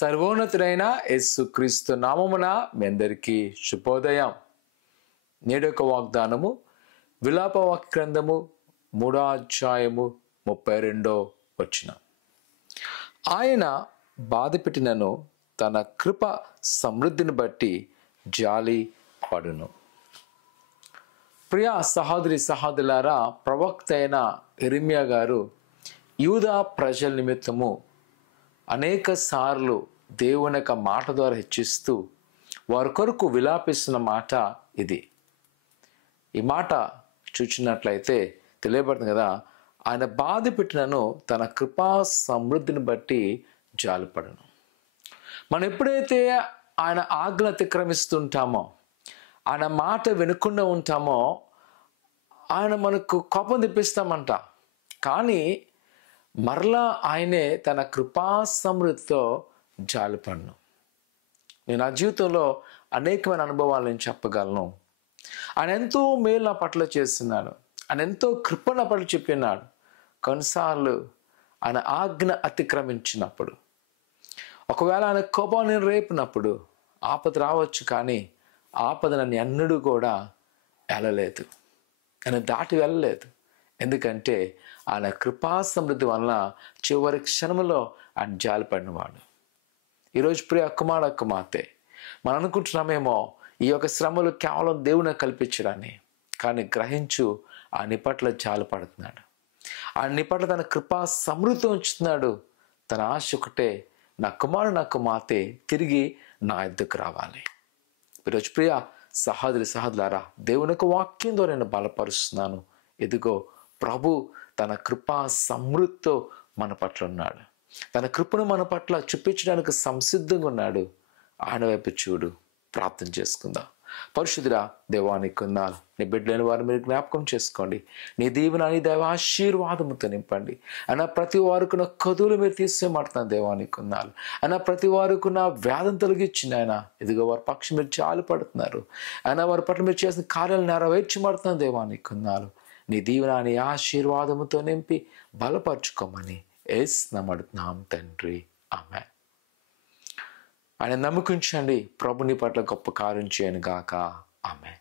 సర్వోన్నతుడైన యేసుక్రీస్తు నామమున మీ అందరికీ శుభోదయం. నేడొక వాగ్దానము విలాప వాక్య గ్రంథము 3వ అధ్యాయము 32వ వచనం. ఆయన బాధపెట్టినను తన కృప సమృద్ధిని బట్టి జాలి పడును. ప్రియ సహోదరి సహోదరులారా, ప్రవక్త అయిన యెరెమీయా గారు యూదా ప్రజల నిమిత్తము అనేక సార్లు దేవుని యొక్క మాట ద్వారా హెచ్చిస్తూ వారి కొరకు విలాపిస్తున్న మాట ఇది. ఈ మాట చూచినట్లయితే తెలియబడుతుంది కదా, ఆయన బాధ పెట్టినను తన కృపా సమృద్ధిని బట్టి జాలిపడను. మనం ఎప్పుడైతే ఆయన ఆజ్ఞ అతిక్రమిస్తుంటామో, ఆయన మాట వినకుండా ఉంటామో, ఆయన మనకు కోపం తెప్పిస్తామంట. కానీ మరలా ఆయనే తన కృపా సమృద్ధితో జాలిపడను. నేను నా జీవితంలో అనేకమైన అనుభవాలు నేను చెప్పగలను. ఆయన ఎంతో మేలు నా పట్ల చేస్తున్నాడు. ఆయన ఎంతో కృప నా పట్ల చెప్పినాడు. కొన్నిసార్లు ఆయన ఆజ్ఞ అతిక్రమించినప్పుడు, ఒకవేళ ఆయన కోపాన్ని రేపినప్పుడు ఆపద రావచ్చు, కానీ ఆపద నన్ను ఎన్నడూ కూడా వెళ్ళలేదు, ఆయన దాటి వెళ్ళలేదు. ఎందుకంటే ఆయన కృపా సమృద్ధి వలన చివరి క్షణంలో ఆయన జాలిపడినవాడు. ఈరోజు ప్రియ కుమార కుమార్తె, మనం అనుకుంటున్నామేమో ఈ యొక్క శ్రమలు కేవలం దేవుని కల్పించడాన్ని, కానీ గ్రహించు ఆ నిపట్ల జాలిపడుతున్నాడు. ఆ నిపట్ల తన కృపా సమృద్ధి ఉంచుతున్నాడు. తన ఆశ ఒకటే, నా కుమారుడు నా కుమార్తె తిరిగి నా ఎద్దుకు రావాలి. ఈరోజు ప్రియ సహోదరి సహోదరులారా, దేవుని యొక్క వాక్యం ద్వారా నేను బలపరుస్తున్నాను. ఇదిగో ప్రభు తన కృపా సమృద్ధితో మన పట్ల ఉన్నాడు. తన కృపను మన పట్ల చూపించడానికి సంసిద్ధంగా ఉన్నాడు. ఆయన వైపు చూడు. ప్రార్థన చేసుకుందాం. పరిశుద్ధుడా దేవా, నీ కొందాలు, నీ బిడ్డలైన వారు మీరు జ్ఞాపకం చేసుకోండి. నీ దీవెన నీ దైవ ఆశీర్వాదముతో నింపండి. అయినా ప్రతి వారికి కదులు మీరు తీసేమాడుతున్నాను దేవా, నీ కొందాలు. అయినా ప్రతి వారికి నా వ్యాధం తొలగించింది. ఆయన ఇదిగో వారి పక్షం మీరు చాలు పడుతున్నారు. అయినా వారి పట్ల మీరు చేసిన కార్యాలు నెరవేర్చబడుతున్నాను దేవా, నీ కొందాలు. నీ దీవెన నీ ఆశీర్వాదముతో నింపి బలపరుచుకోమని యేసు నమ్ముతున్నాం తండ్రి, ఆమేన్. ఆయన నమ్ముకుంచండి. ప్రభుని పట్ల గొప్ప కార్యం చేయను గాక, ఆమేన్.